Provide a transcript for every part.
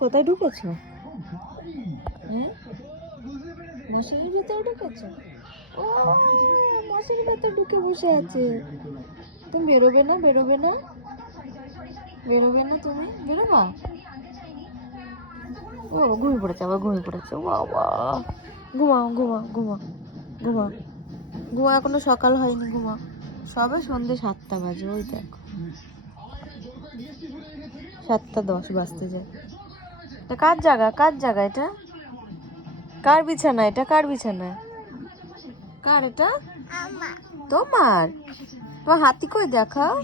কোথায় ঢুকেছো? হ্যাঁ, মশারির ভেতরে ঢুকেছো? ও, মশারির ভেতরে ঢুকে বসে আছে। তুমি বেরোবে না, বেরোবে না, বেরোবে না, তুমি বেরোবা? ও ঘুমিয়ে পড়েছে, আবার ঘুমিয়ে পড়েছে। বাবা, ঘুমাও ঘুমাও ঘুমাও ঘুমাও ঘুমাও, এখনো সকাল হয়নি, ঘুমাও। সবে সন্ধ্যে 7টা বাজে, ওই দেখো 7টা 10 বাজতে যায়। এটা কার জায়গা, কার জায়গা এটা? কার বিছানা এটা, কার বিছানা? কার এটা? তোমার? তোমার হাতি কই দেখাও,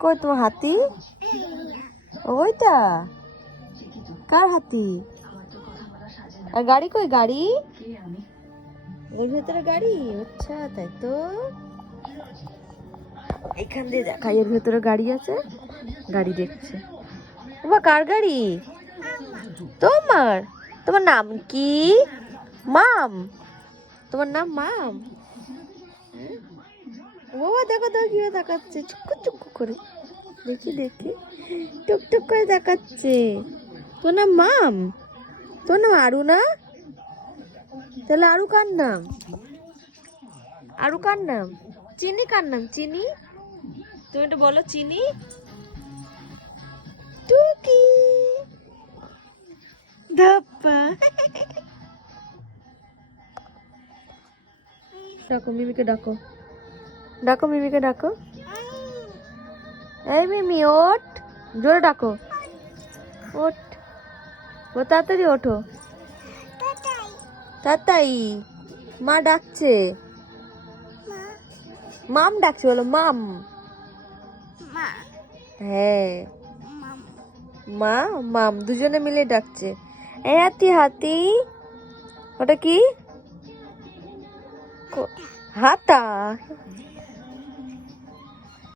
কই তোমার হাতি? ওইটা কার হাতি? আর গাড়ি কই, গাড়ি? ওর ভেতরে গাড়ি? আচ্ছা, তাই তো। এখান দিয়ে দেখাই, এর ভেতরে গাড়ি আছে, গাড়ি দেখছে। বাবা, কার গাড়ি? তোমার? তোমার নাম কি? মাম? তোমার নাম মাম? বাবা দেখো তো কিভাবে দেখাচ্ছে, চুক্কু চুক্কু করে। দেখি দেখি, টুকটুক করে দেখাচ্ছে। তোর নাম মাম? তোর নাম আরু না? তাহলে আরু কার নাম? আরু কার নাম? চিনি কার নাম? চিনি? তুমি একটু বলো, চিনি? টুকি ধাপ্পা। ডাকো মিমিকে, ডাকো, ডাকো মিমিকে, ডাকো। এই মিমি ওঠ, জোরে ডাকো, ওঠ, ও তাড়াতাড়ি ওঠো। তাতাই, মা ডাকছে, মাম ডাকছে, বলো মাম। হ্যাঁ, মা মাম দুজনে মিলে ডাকছে। এই হাতি, হাতি, ওটা কি? হাতা?